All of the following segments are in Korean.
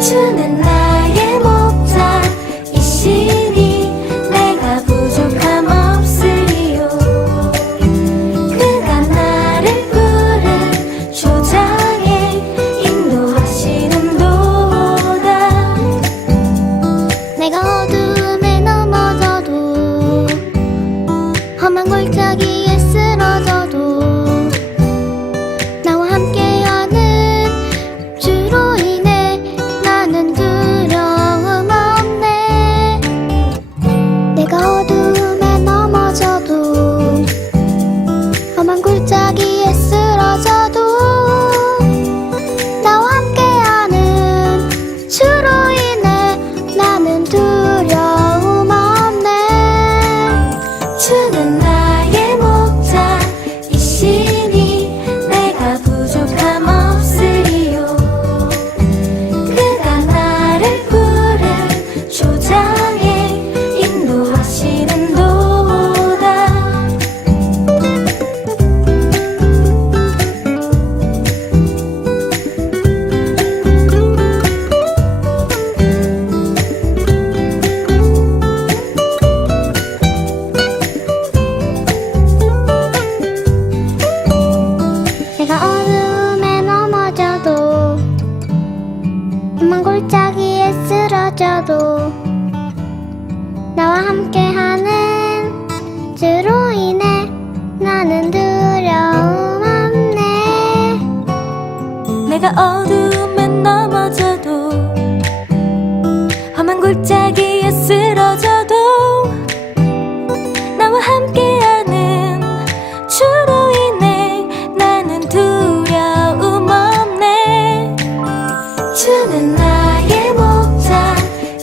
주는 나의 목자 이시니 내가 부족함 없으리요. 그가 나를 푸른 초장에 인도하시는도다. 내가 어둠에 넘어져도 험한 골짜기에 쓰러져도 나와 함께하는 주로 인해 나는 두려움 없네. 내가 어둠에 넘어져도 험한 골짜기에 쓰러져도 나와 함께하는 주로 인해 나는 두려움 없네. 주는 나의 목자 이시니 내가 부족함 없으리요. 그가 나를 푸른 초장에 인도하시는도다. 내가 어둠에 넘어져도 험한 골짜기에 쓰러져도 나와 함께하는 주로 인해 나는 두려움 없네. 내가 어둠에 넘어져도 험한 골짜기에 쓰러져도 나와 함께하는 주로 인해 나는 두려움 없네. 주는 나의 목자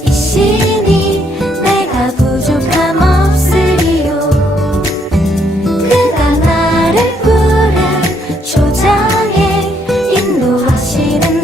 이시니 내가 부족함 없으리요. 그가 나를 푸른 초장에 인도하시는도다.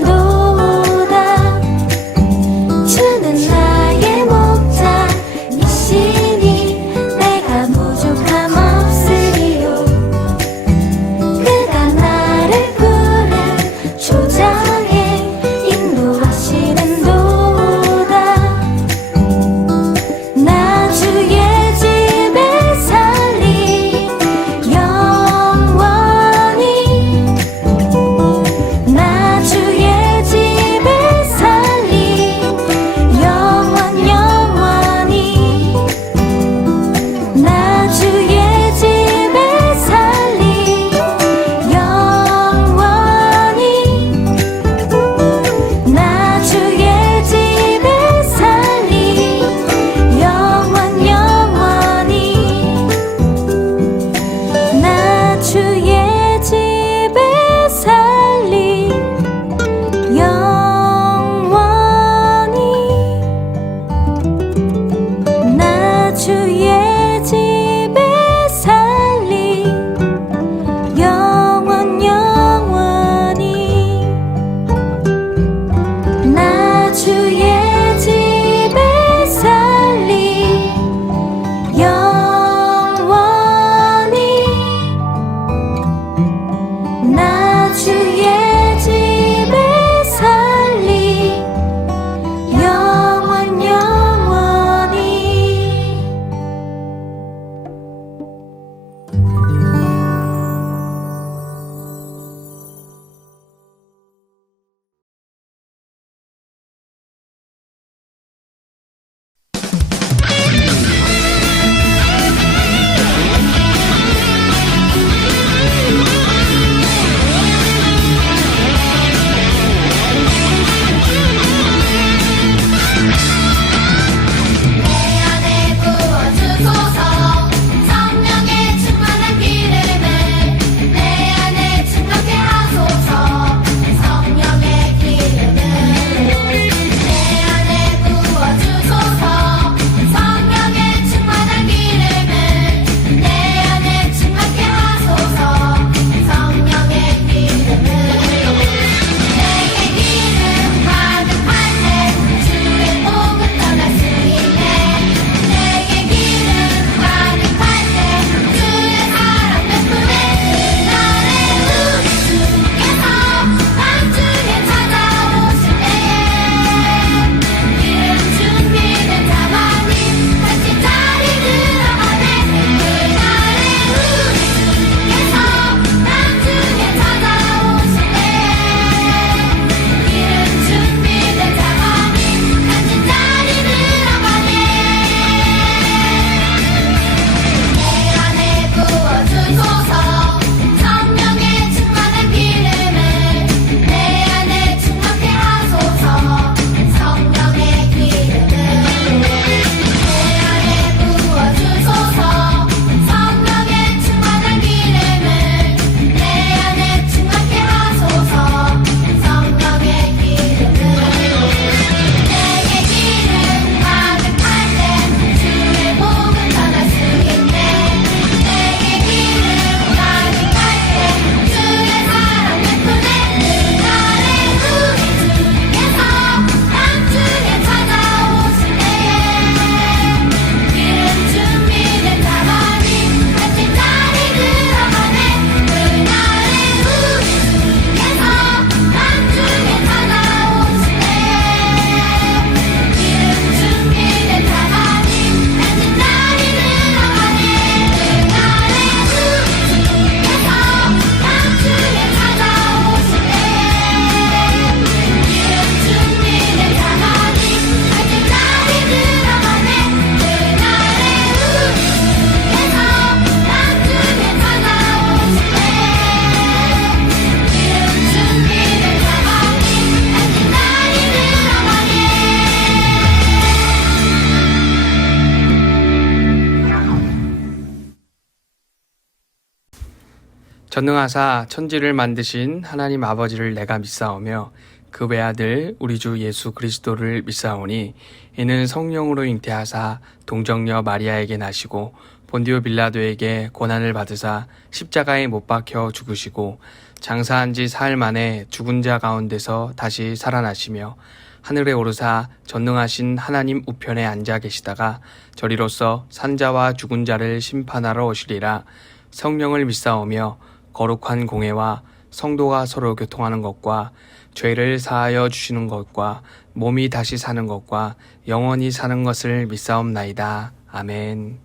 전능하사 천지를 만드신 하나님 아버지를 내가 믿사오며 그 외아들 우리 주 예수 그리스도를 믿사오니 이는 성령으로 잉태하사 동정녀 마리아에게 나시고 본디오 빌라도에게 고난을 받으사 십자가에 못 박혀 죽으시고 장사한 지 사흘 만에 죽은 자 가운데서 다시 살아나시며 하늘에 오르사 전능하신 하나님 우편에 앉아 계시다가 저리로서 산자와 죽은 자를 심판하러 오시리라. 성령을 믿사오며 거룩한 공회와 성도가 서로 교통하는 것과 죄를 사하여 주시는 것과 몸이 다시 사는 것과 영원히 사는 것을 믿사옵나이다. 아멘.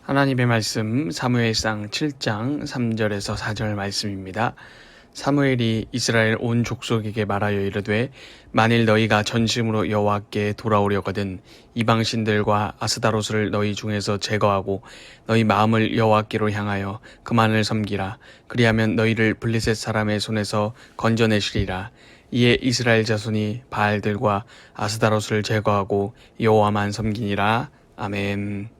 하나님의 말씀 사무엘상 7장 3절에서 4절 말씀입니다. 사무엘이 이스라엘 온 족속에게 말하여 이르되 만일 너희가 전심으로 여호와께 돌아오려거든 이방신들과 아스다로스를 너희 중에서 제거하고 너희 마음을 여호와께로 향하여 그만을 섬기라. 그리하면 너희를 블레셋 사람의 손에서 건져내시리라. 이에 이스라엘 자손이 바알들과 아스다로스를 제거하고 여호와만 섬기니라. 아멘.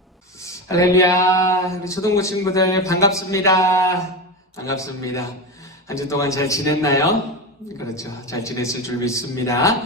할렐루야. 우리 초등부 친구들 반갑습니다. 한 주 동안 잘 지냈나요? 그렇죠. 잘 지냈을 줄 믿습니다.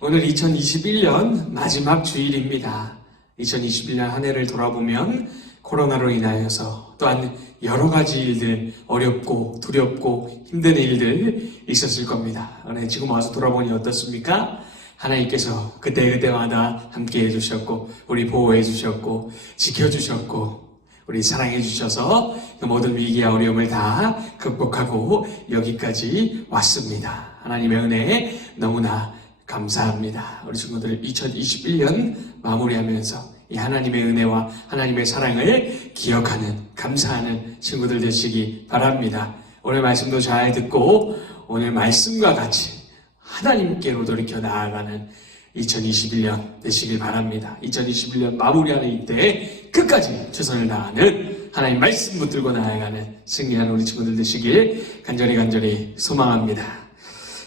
오늘 2021년 마지막 주일입니다. 2021년 한 해를 돌아보면 코로나로 인하여서 또한 여러 가지 일들, 어렵고 두렵고 힘든 일들 있었을 겁니다. 지금 와서 돌아보니 어떻습니까? 하나님께서 그때마다 함께 해주셨고 우리 보호해 주셨고 지켜주셨고 우리 사랑해 주셔서 그 모든 위기와 어려움을 다 극복하고 여기까지 왔습니다. 하나님의 은혜에 너무나 감사합니다. 우리 친구들 2021년 마무리하면서 이 하나님의 은혜와 하나님의 사랑을 기억하는 감사하는 친구들 되시기 바랍니다. 오늘 말씀도 잘 듣고 오늘 말씀과 같이 하나님께로 돌이켜 나아가는 2021년 되시길 바랍니다. 2021년 마무리하는 이때 끝까지 최선을 다하는 하나님 말씀 붙들고 나아가는 승리하는 우리 친구들 되시길 간절히 소망합니다.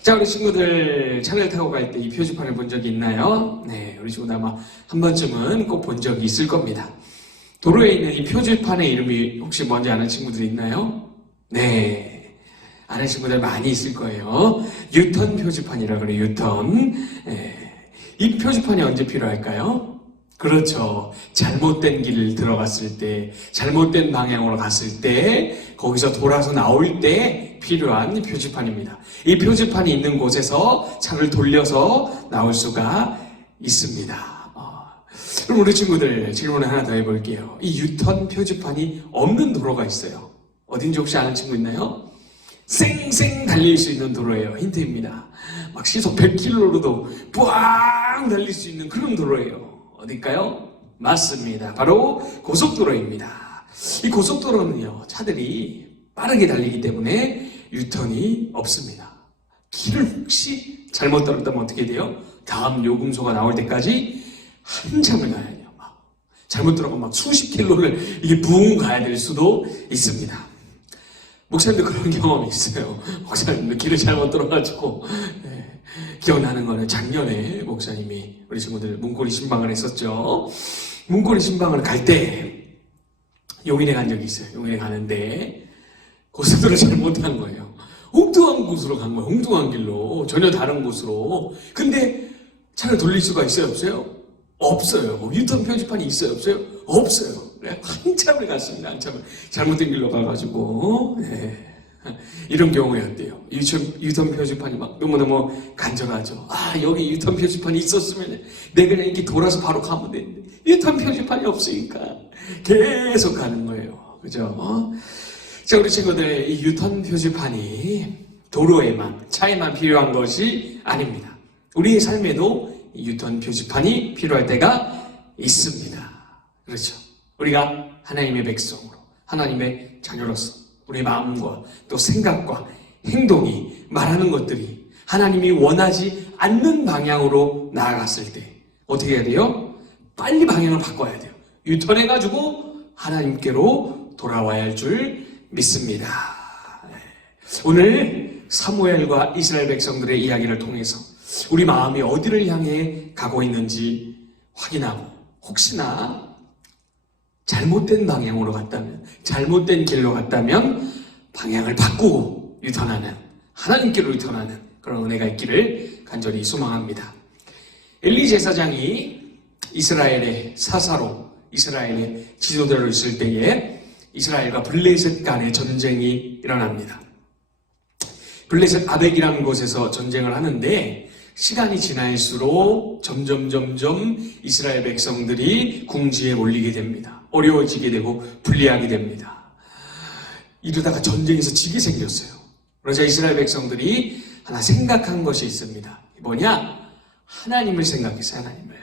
자, 우리 친구들 차를 타고 갈 때 이 표지판을 본 적이 있나요? 네, 우리 친구들 아마 한 번쯤은 꼭 본 적이 있을 겁니다. 도로에 있는 이 표지판의 이름이 혹시 뭔지 아는 친구들 있나요? 네, 아는 친구들 많이 있을 거예요. 유턴 표지판이라고 그래요. 유턴. 네. 이 표지판이 언제 필요할까요? 그렇죠. 잘못된 길을 들어갔을 때, 잘못된 방향으로 갔을 때, 거기서 돌아서 나올 때 필요한 표지판입니다. 이 표지판이 있는 곳에서 차를 돌려서 나올 수가 있습니다. 그럼 우리 친구들 질문을 하나 더 해볼게요. 이 유턴 표지판이 없는 도로가 있어요. 어딘지 혹시 아는 친구 있나요? 쌩쌩 달릴 수 있는 도로예요. 힌트입니다. 막 시속 100km로도 뿌앙 달릴 수 있는 그런 도로예요. 어딜까요? 맞습니다. 바로 고속도로입니다. 이 고속도로는요, 차들이 빠르게 달리기 때문에 유턴이 없습니다. 길을 혹시 잘못 따랐다면 어떻게 돼요? 다음 요금소가 나올 때까지 한참을 가야 돼요. 잘못 들어가면 막 수십 킬로를 이게 붕 가야 될 수도 있습니다. 목사님도 그런 경험이 있어요. 목사님도 길을 잘못 들어가지고 기억나는 거는 작년에 목사님이 우리 친구들 문고리 신방을 했었죠. 문고리 신방을 갈 때 용인에 간 적이 있어요. 용인에 가는데 고속도로를 잘못한 거예요. 엉뚱한 곳으로 간 거예요. 엉뚱한 길로 전혀 다른 곳으로. 근데 차를 돌릴 수가 있어요? 없어요? 없어요. 유턴 표지판이 있어요? 없어요? 없어요. 한참을 갔습니다. 한참을 잘못된 길로 가가지고 이런 경우였대요. 유턴 표지판이 막 너무너무 간절하죠. 여기 유턴 표지판이 있었으면 내가 그냥 이렇게 돌아서 바로 가면 되는데 유턴 표지판이 없으니까 계속 가는 거예요. 그죠? 자, 우리 친구들, 이 유턴 표지판이 도로에만, 차에만 필요한 것이 아닙니다. 우리의 삶에도 이 유턴 표지판이 필요할 때가 있습니다. 그렇죠? 우리가 하나님의 백성으로, 하나님의 자녀로서 우리의 마음과 또 생각과 행동이 말하는 것들이 하나님이 원하지 않는 방향으로 나아갔을 때 어떻게 해야 돼요? 빨리 방향을 바꿔야 돼요. 유턴해가지고 하나님께로 돌아와야 할 줄 믿습니다. 오늘 사무엘과 이스라엘 백성들의 이야기를 통해서 우리 마음이 어디를 향해 가고 있는지 확인하고 혹시나 잘못된 방향으로 갔다면, 잘못된 길로 갔다면 방향을 바꾸고 유턴하는, 하나님께로 유턴하는 그런 은혜가 있기를 간절히 소망합니다. 엘리 제사장이 이스라엘의 사사로, 이스라엘의 지도자로 있을 때에 이스라엘과 블레셋 간의 전쟁이 일어납니다. 블레셋 아벡이라는 곳에서 전쟁을 하는데 시간이 지날수록 점점 이스라엘 백성들이 궁지에 몰리게 됩니다. 어려워지게 되고 불리하게 됩니다. 이러다가 전쟁에서 지게 생겼어요. 그러자 이스라엘 백성들이 하나 생각한 것이 있습니다. 뭐냐? 하나님을 생각했어요. 하나님을.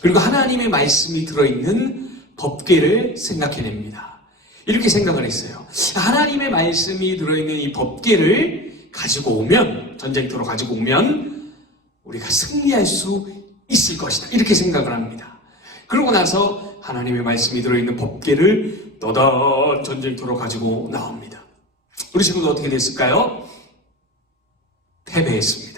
그리고 하나님의 말씀이 들어있는 법궤를 생각해냅니다. 이렇게 생각을 했어요. 하나님의 말씀이 들어있는 이 법궤를 가지고 오면, 전쟁터로 가지고 오면 우리가 승리할 수 있을 것이다. 이렇게 생각을 합니다. 그러고 나서 하나님의 말씀이 들어있는 법궤를 떠던 전쟁터로 가지고 나옵니다. 우리 친구도 어떻게 됐을까요? 패배했습니다.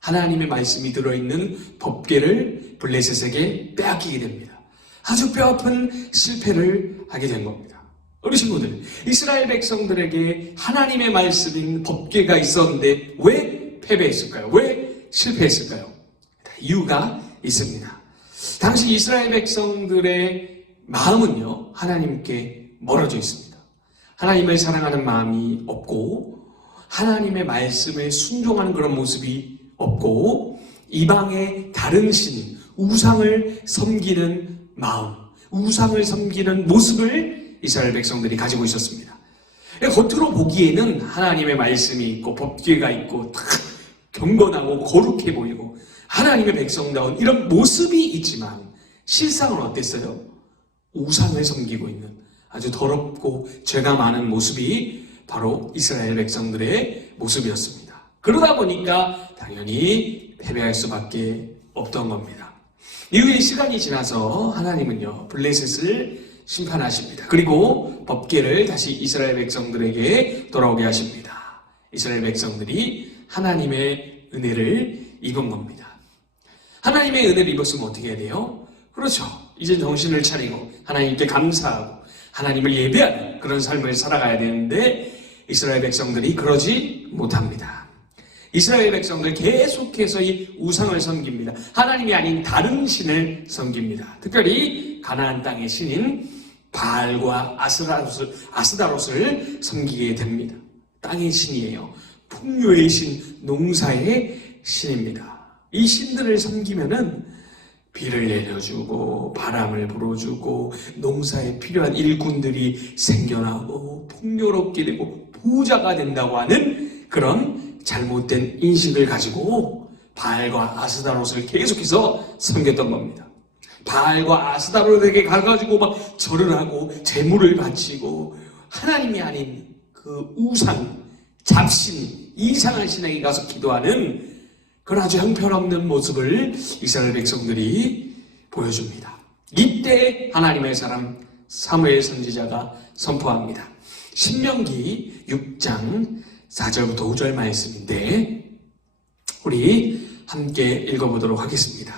하나님의 말씀이 들어있는 법궤를 블레셋에게 빼앗기게 됩니다. 아주 뼈아픈 실패를 하게 된 겁니다. 우리 친구들, 이스라엘 백성들에게 하나님의 말씀인 법궤가 있었는데 왜 패배했을까요? 왜 실패했을까요? 이유가 있습니다. 당시 이스라엘 백성들의 마음은요, 하나님께 멀어져 있습니다. 하나님을 사랑하는 마음이 없고 하나님의 말씀에 순종하는 그런 모습이 없고 이방의 다른 신, 우상을 섬기는 마음, 우상을 섬기는 모습을 이스라엘 백성들이 가지고 있었습니다. 겉으로 보기에는 하나님의 말씀이 있고 법궤가 있고 다 경건하고 거룩해 보이고 하나님의 백성다운 이런 모습이 있지만 실상은 어땠어요? 우상을 섬기고 있는 아주 더럽고 죄가 많은 모습이 바로 이스라엘 백성들의 모습이었습니다. 그러다 보니까 당연히 패배할 수밖에 없던 겁니다. 이후에 시간이 지나서 하나님은요, 블레셋을 심판하십니다. 그리고 법궤를 다시 이스라엘 백성들에게 돌아오게 하십니다. 이스라엘 백성들이 하나님의 은혜를 입은 겁니다. 하나님의 은혜를 입었으면 어떻게 해야 돼요? 그렇죠. 이제 정신을 차리고 하나님께 감사하고 하나님을 예배하는 그런 삶을 살아가야 되는데 이스라엘 백성들이 그러지 못합니다. 이스라엘 백성들 계속해서 이 우상을 섬깁니다. 하나님이 아닌 다른 신을 섬깁니다. 특별히 가나안 땅의 신인 바알과 아스다롯을 섬기게 됩니다. 땅의 신이에요. 풍요의 신, 농사의 신입니다. 이 신들을 섬기면은 비를 내려주고 바람을 불어주고 농사에 필요한 일꾼들이 생겨나고 풍요롭게 되고 부자가 된다고 하는 그런 잘못된 인식을 가지고 바알과 아스다롯을 계속해서 섬겼던 겁니다. 바알과 아스다롯에게 가가지고 막 절을 하고 제물을 바치고 하나님이 아닌 그 우상, 잡신, 이상한 신에게 가서 기도하는 그런 아주 형편없는 모습을 이스라엘 백성들이 보여줍니다. 이때 하나님의 사람 사무엘 선지자가 선포합니다. 신명기 6장 4절부터 5절 말씀인데 우리 함께 읽어보도록 하겠습니다.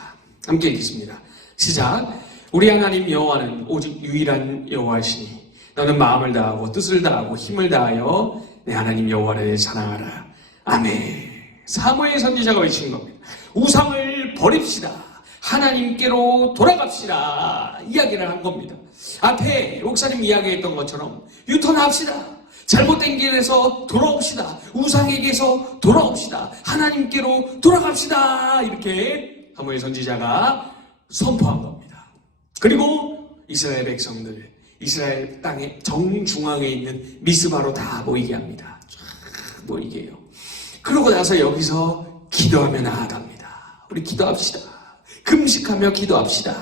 함께 읽겠습니다. 시작. 우리 하나님 여호와는 오직 유일한 여호와시니 너는 마음을 다하고 뜻을 다하고 힘을 다하여 내 하나님 여호와를 사랑하라. 아멘. 사무엘 선지자가 외친 겁니다. 우상을 버립시다. 하나님께로 돌아갑시다. 이야기를 한 겁니다. 앞에 목사님 이야기했던 것처럼 유턴합시다. 잘못된 길에서 돌아옵시다. 우상에게서 돌아옵시다. 하나님께로 돌아갑시다. 이렇게 사무엘 선지자가 선포한 겁니다. 그리고 이스라엘 백성들, 이스라엘 땅의 정중앙에 있는 미스바로 다 모이게 합니다. 쫙 모이게 해요. 그러고 나서 여기서 기도하며 나아갑니다. 우리 기도합시다. 금식하며 기도합시다.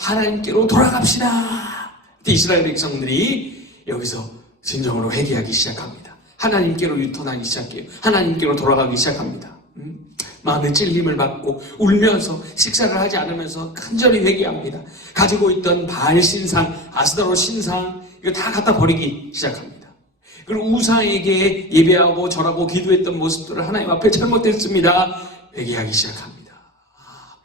하나님께로 돌아갑시다. 이스라엘 백성들이 여기서 진정으로 회개하기 시작합니다. 하나님께로 유턴하기 시작해요. 하나님께로 돌아가기 시작합니다. 마음의 찔림을 받고 울면서 식사를 하지 않으면서 간절히 회개합니다. 가지고 있던 바알 신상, 아스다롯 신상 이거 다 갖다 버리기 시작합니다. 그리고 우상에게 예배하고 절하고 기도했던 모습들을 하나님 앞에 잘못됐습니다. 회개하기 시작합니다.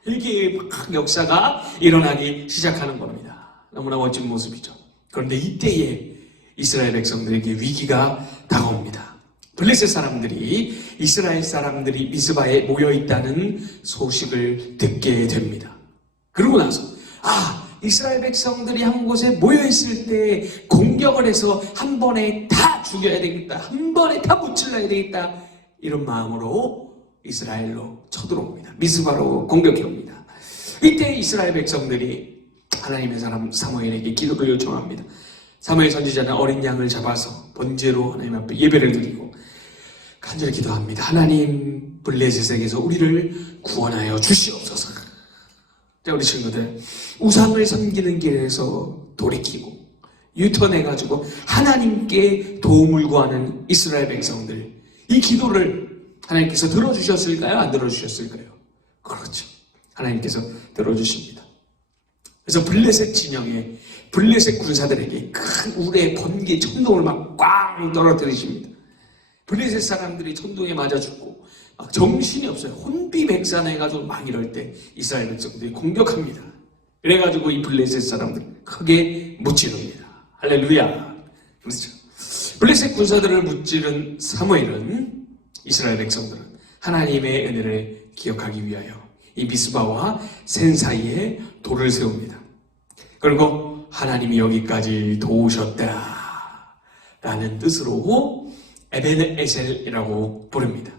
이게 막 역사가 일어나기 시작하는 겁니다. 너무나 멋진 모습이죠. 그런데 이때에 이스라엘 백성들에게 위기가 다가옵니다. 블레셋 사람들이 이스라엘 사람들이 미스바에 모여있다는 소식을 듣게 됩니다. 그러고 나서 이스라엘 백성들이 한 곳에 모여있을 때 공격을 해서 한 번에 다 죽여야 되겠다, 한 번에 다 무찔러야 되겠다, 이런 마음으로 이스라엘로 쳐들어옵니다. 미스바로 공격해옵니다. 이때 이스라엘 백성들이 하나님의 사람 사무엘에게 기도를 요청합니다. 사무엘 선지자는 어린 양을 잡아서 번제로 하나님 앞에 예배를 드리고 간절히 기도합니다. 하나님, 블레셋에게서 우리를 구원하여 주시옵소서. 자, 우리 친구들, 우상을 섬기는 길에서 돌이키고 유턴해가지고 하나님께 도움을 구하는 이스라엘 백성들, 이 기도를 하나님께서 들어주셨을까요? 안 들어주셨을까요? 그렇죠. 하나님께서 들어주십니다. 그래서 블레셋 진영에, 블레셋 군사들에게 큰 우레, 번개, 천둥을 막 꽝 떨어뜨리십니다. 블레셋 사람들이 천둥에 맞아 죽고 막 정신이 없어요. 혼비백산해가지고 막 이럴 때 이스라엘 백성들이 공격합니다. 그래가지고 이 블레셋 사람들 크게 무찌릅니다. 할렐루야. 그렇죠. 블레셋 군사들을 무찌른 사무엘은, 이스라엘 백성들은 하나님의 은혜를 기억하기 위하여 이 미스바와 센 사이에 돌을 세웁니다. 그리고 하나님이 여기까지 도우셨다 라는 뜻으로 에벤에셀이라고 부릅니다.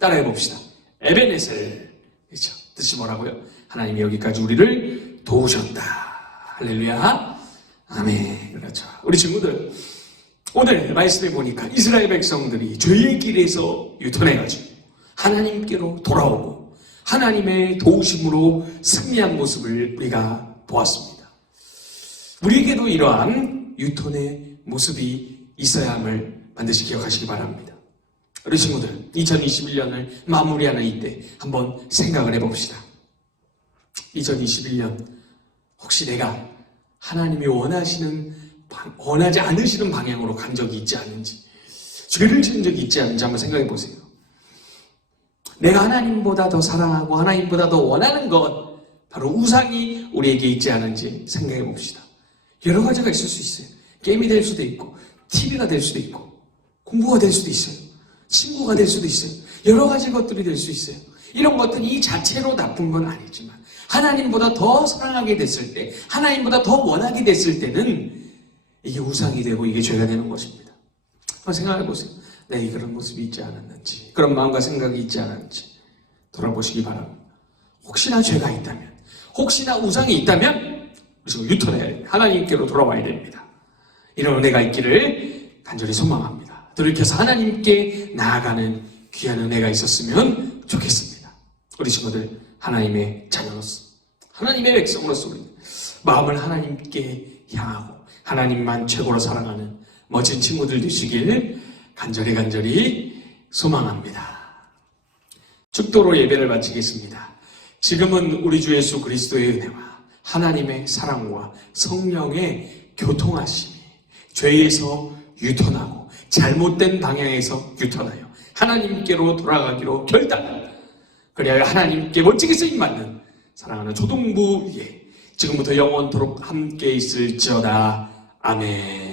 따라해 봅시다. 에벤에셀. 그렇죠. 뜻이 뭐라고요? 하나님이 여기까지 우리를 도우셨다. 할렐루야. 아멘. 그렇죠. 우리 친구들, 오늘 말씀해 보니까 이스라엘 백성들이 죄의 길에서 유턴해가지고 하나님께로 돌아오고 하나님의 도우심으로 승리한 모습을 우리가 보았습니다. 우리에게도 이러한 유턴의 모습이 있어야 함을 반드시 기억하시기 바랍니다. 우리 친구들, 2021년을 마무리하는 이때 한번 생각을 해봅시다. 2021년 혹시 내가 하나님이 원하지 않으시는 방향으로 간 적이 있지 않은지, 죄를 지은 적이 있지 않은지 한번 생각해 보세요. 내가 하나님보다 더 사랑하고 하나님보다 더 원하는 것, 바로 우상이 우리에게 있지 않은지 생각해 봅시다. 여러 가지가 있을 수 있어요. 게임이 될 수도 있고, TV가 될 수도 있고, 공부가 될 수도 있어요. 친구가 될 수도 있어요. 여러 가지 것들이 될 수 있어요. 이런 것들이 이 자체로 나쁜 건 아니지만 하나님보다 더 사랑하게 됐을 때, 하나님보다 더 원하게 됐을 때는 이게 우상이 되고 이게 죄가 되는 것입니다. 한번 생각해 보세요. 내게 그런 모습이 있지 않았는지, 그런 마음과 생각이 있지 않았는지 돌아보시기 바랍니다. 혹시나 죄가 있다면, 혹시나 우상이 있다면 우리가 유턴해야 됩니다. 하나님께로 돌아와야 됩니다. 이런 은혜가 있기를 간절히 소망합니다. 돌이켜서 하나님께 나아가는 귀한 은혜가 있었으면 좋겠습니다. 우리 친구들, 하나님의 자녀로서, 하나님의 백성으로서 우리 마음을 하나님께 향하고 하나님만 최고로 사랑하는 멋진 친구들 되시길 간절히 소망합니다. 축도로 예배를 마치겠습니다. 지금은 우리 주 예수 그리스도의 은혜와 하나님의 사랑과 성령의 교통하심이 죄에서 유턴하고 잘못된 방향에서 유턴하여 하나님께로 돌아가기로 결단, 그래야 하나님께 멋지게 쓰임받는 사랑하는 초등부 위에 지금부터 영원토록 함께 있을지어다. 아멘.